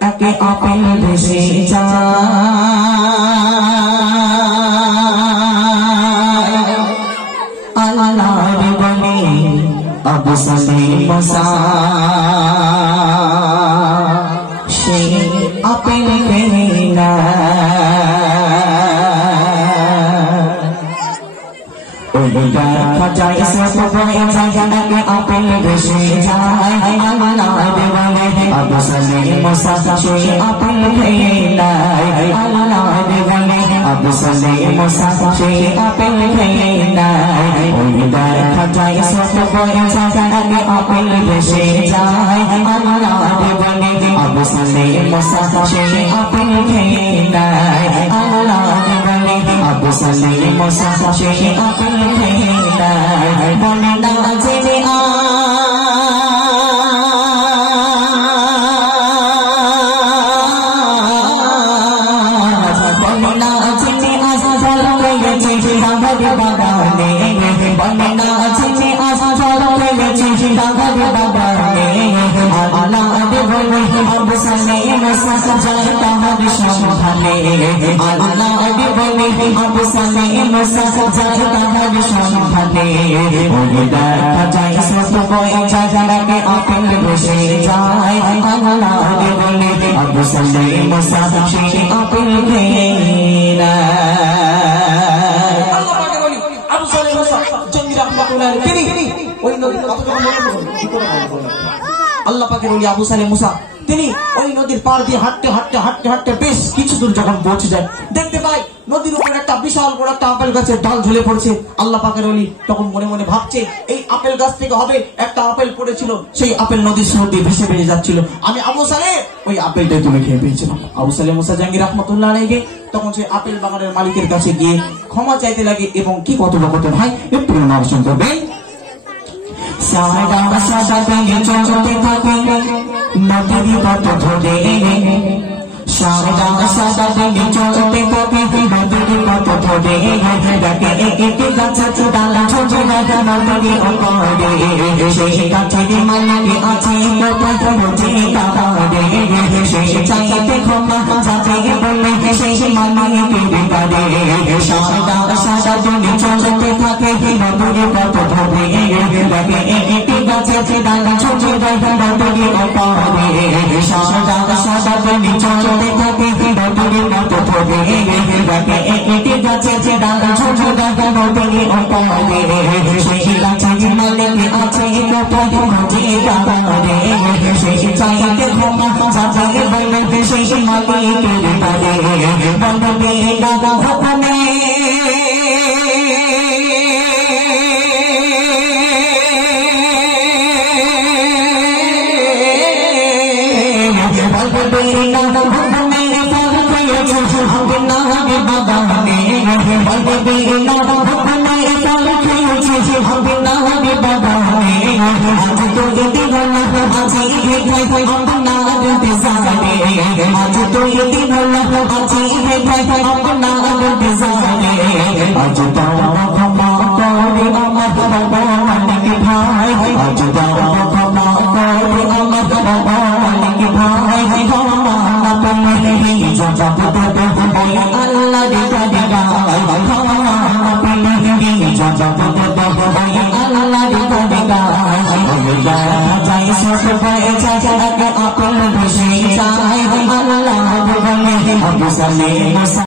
একে আপেল ভেসে যায় আল্লাহর বলি আবু সালিম মুসা সেই আপেল খেয়ে না খাজায় সব হয়ে যায় একে আপেল ভেসে যায় আল্লাহর বলি আবু সালিম মুসা সেই আপেল খেয়ে না আল্লাহর বলি আবু সালিম মুসা সেই আপেল খেয়ে না খাজায় সব হয়ে যায় একে আপেল ভেসে যায় আল্লাহর বলি আবু সালিম মুসা সেই আপেল খেয়ে না আল্লাহর বলি আবু সালিম মুসা সেই আপেল খেয়ে না বলে না জেনে বলে না জেনে আসল হয়েছে বাবার বাগানে বলে না জেনে আসল হয়েছে বাবার বাগানে আল্লাহর বলি আবু সালিম মুসা যায় তাহার সন্ধানে আল্লাহর বলি আবু সালিম মুসা যায় তাহার সন্ধানে দেখা যায় সব হয়ে যায় একে আপেল ভেসে যায় আল্লাহর বলি আবু সালিম মুসা সেই আপেল খেয়ে না আবু সালিম মুসা জঙ্গি রাহমাতুল্লাহ তিনি ওই নদীর কতটা আল্লাহ পাকের ওলি আবু সালিম মুসা তিনি ওই নদীর পার দিয়ে হাঁটতে হাঁটতে হাঁটতে হাঁটতে বেশ কিছু দূর যখন পৌঁছে যায় দেখতে পাই নদীর উপর একটা বিশাল বড় একটা আপেল গাছের ডাল ঝুলে পড়ছে আল্লাহ পাকের ওলি তখন মনে মনে ভাবছে এই আপেল গাছ থেকে হবে একটা আপেল পড়েছিল সেই আপেল নদীর স্রোত দিয়ে ভেসে ভেসে যাচ্ছিল আমি আবু সালেম ওই আপেলটাই তুমি খেয়ে পেয়েছিলাম আবু সালিম মুসা জাহাঙ্গীর রাহমাতুল্লাহ আলাইহি তখন সেই আপেল বাগানের মালিকের কাছে গিয়ে ক্ষমা চাইতে লাগে এবং কি কথোপকথন হয় একটু নার্সন করবেন সাদা সাদা পেয়ে চলতে থাকে নদীর পথ ধরে সাদা সাদা পেয়ে চলতে থাকে নদীর পথ ধরে দেখে একটি গাছের ডালা ছোট দেখা নদীর ওপরে সেই গাছের মালিক আছে কোথায় বুঝে কাঁদে সেই চাইতে ক্ষমা যাবে বলে সেই মালিকের কাঁদে সাদা সাদা পেয়ে চলতে থাকে নদীর পথ ধরে দেখে একটি গাছের ডালা ছোট দেখা নদীর ওপরে সাদা সাদা পেয়ে চলতে থাকে নদীর পথ ধরে দেখে একটি গাছের ডালা ছোট দেখা নদীর ওপরে সেই গাছের মালিক আছে কোথায় বুঝে কাঁদে সেই চাইতে ক্ষমা যাবে বলে সেই মালিকের কাঁদে বলবে দাদা হুকুমে আপেল ভেসে যায় আল্লাহর বলি আবু সালিম মুসা